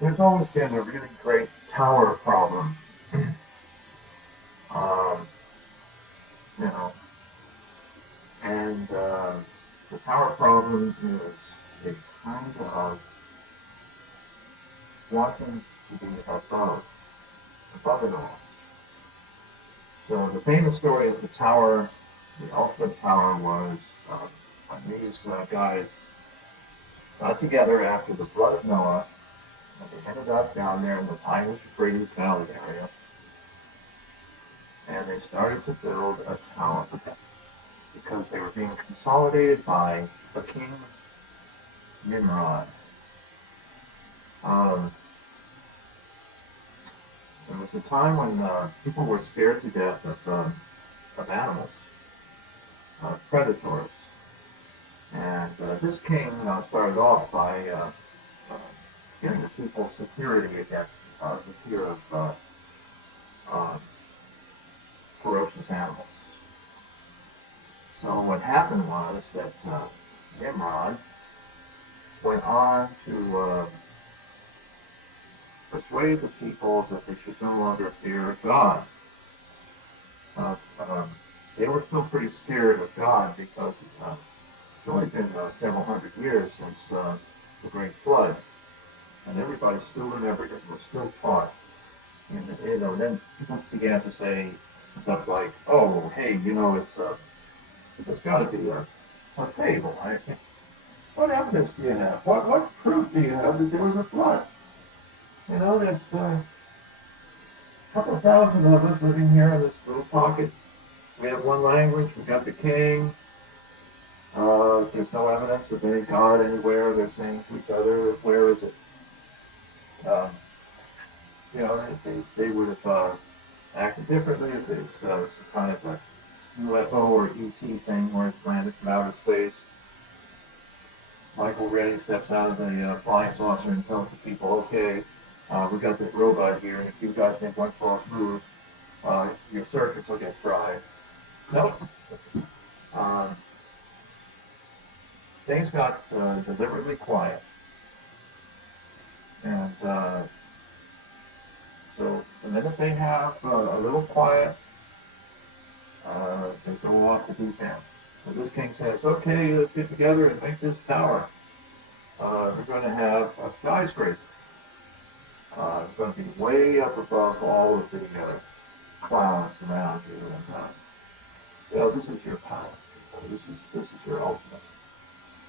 there's always been a really great tower problem. um, you know, and the tower problem is a kind of wanting to be above it all. So the famous story of the tower, the ultimate tower, was when these guys got together after the flood of Noah, and they ended up down there in the Tigris-Euphrates Valley area, and they started to build a tower because they were being consolidated by a king, Nimrod. Um, There was a time when people were scared to death of animals, predators. And this king started off by giving the people security against the fear of uh, ferocious animals. So what happened was that Nimrod went on to persuade the people that they should no longer fear God. Uh, um, they were still pretty scared of God because it's only been several hundred years since the Great Flood, and everybody still remembered it, was still taught. And then people began to say stuff like, "Oh, hey, it's got to be a fable. What evidence do you have? What proof do you have that there was a flood? There's a couple thousand of us living here in this little pocket. We have one language. We got the king. There's no evidence of any God anywhere. They're saying to each other, where is it?" Um, they would have acted differently if it's some kind of a UFO or ET thing where it's landed from outer space. Michael Ray steps out of the flying saucer and tells the people, "Okay, we got this robot here, and if you guys make one false move, your circuits will get fried." Nope. Um, Things got deliberately quiet. And so the minute they have a little quiet, they go off the deep end. So this king says, "Okay, let's get together and make this tower. We're going to have a skyscraper. It's going to be way up above all of the clouds around you. And this is your palace. This is your ultimate."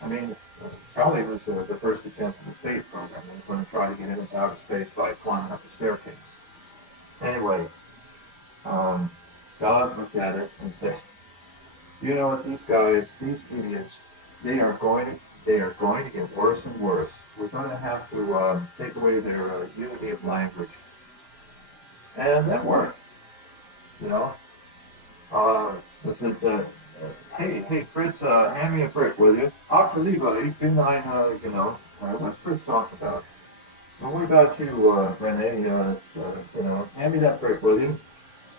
I mean, probably was the first attempt in the space program. They were going to try to get into outer space by climbing up the staircase. Anyway, God looked at it and said, "You know what, these guys, these idiots, they are going to get worse and worse. We're going to have to take away their unity of language." And that worked, you know. I said, hey, Fritz, hand me a brick, will you? Ach, lieber, ich bin ein, what's Fritz talking about? Well, what about you, Rene? Hand me that brick, will you?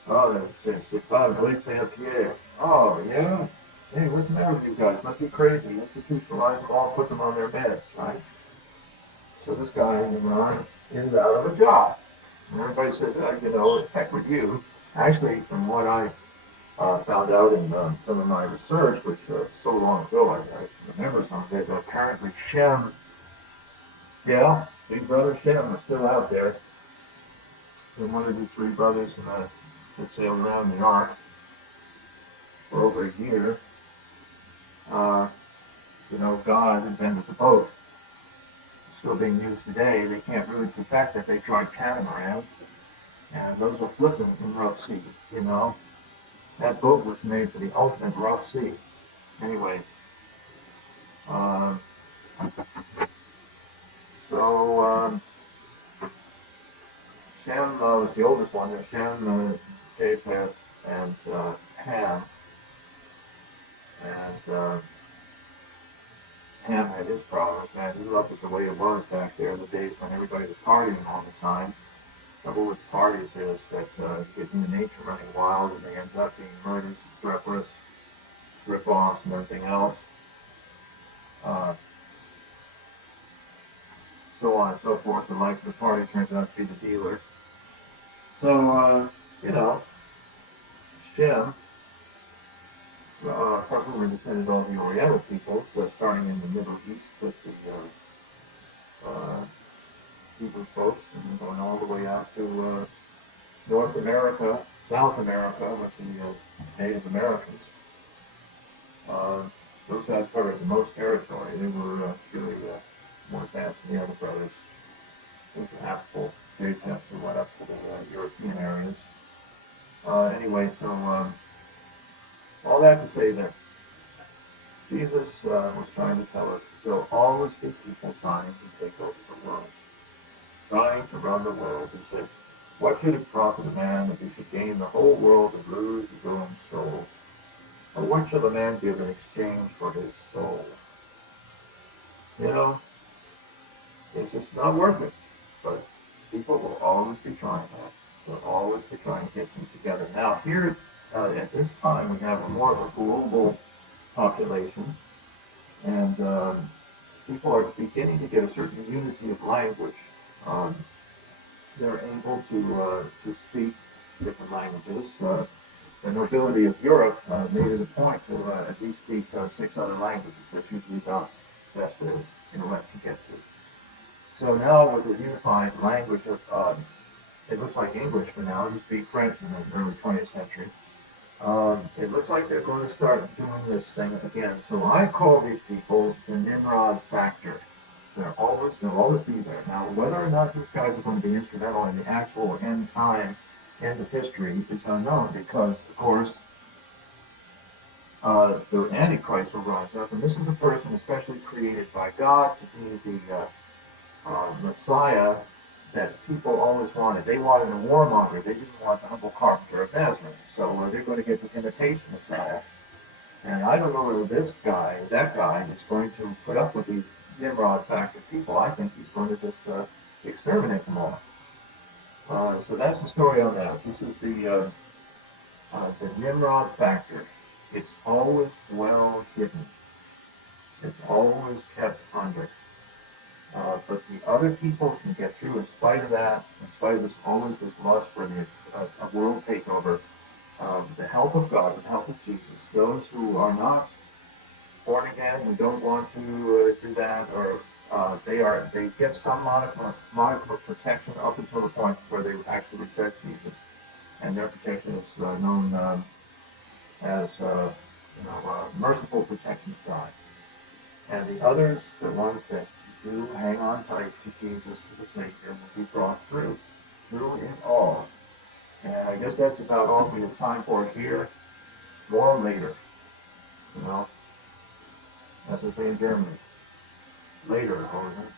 Oh, c'est pas Galicia Pierre. Oh, yeah? Hey, what's the matter with you guys? Must be crazy. Institutionalize them all, put them on their meds, right? So this guy, is out of a job. And everybody says, heck with you. Actually, from what I found out in some of my research, which so long ago I remember some of it, apparently Shem, big brother Shem is still out there. And one of the three brothers that sailed around the ark for over a year, God invented the boat. It's still being used today. They can't really perfect that. They tried catamarans, and those are flipping in rough sea, That boat was made for the ultimate rough sea. Anyway, so Shem was the oldest one. There's Shem, Japheth, and Ham. And Ham had his problems, man. He loved it the way it was back there in the days when everybody was partying all the time. The trouble with parties is that you get human nature running wild, and they end up being murders, reckless, rip-offs, and everything else. so on and so forth. The life of the party turns out to be the dealer. So, Shem, from whom were descended all the Oriental peoples, starting in the Middle East with the Hebrew folks, and going all the way out to North America, South America, with the Native Americans. Those guys covered the most territory. They were really more advanced than the other brothers. With the Haskell, Japheth, who went up to the European areas. Anyway, so all that to say that Jesus was trying to tell us there'll always be people trying to take over the world, trying to run the world. He said, what should it profit a man if he should gain the whole world and lose his own soul? Or what shall a man give in exchange for his soul? It's just not worth it. But people will always be trying that. They'll always be trying to get things together. Now, here at this time, we have more of a global population, and people are beginning to get a certain unity of language. They're able to speak different languages. The nobility of Europe made it a point to at least speak 6 other languages, which usually not best intellect to get to. So now with the unified language of, it looks like English for now, it used to be French in the early 20th century. It looks like they're going to start doing this thing again. So I call these people the Nimrod Factor. They'll always be there. Now, whether or not these guys are going to be instrumental in the actual end of history is unknown, because, of course, the Antichrist will rise up, and this is a person especially created by God to be the Messiah that people always wanted. They wanted a warmonger. They didn't want the humble carpenter of Nazareth. So they're going to get the imitation Messiah. And I don't know whether that guy, is going to put up with these Nimrod Factor people. I think he's going to just exterminate them all. So that's the story on that. This is the Nimrod Factor. It's always well hidden. It's always kept under. But the other people can get through in spite of that, in spite of this lust for a world takeover. The help of God, the help of Jesus. Those who are not born again, who don't want to do that, or they get some modicum of protection up until the point where they actually reject Jesus, and their protection is known as merciful protection of God. And the others, the ones that do hang on tight to Jesus, the Savior, will be brought through it all. And I guess that's about all we have time for here. More later. As they say in Germany. Later, holiness.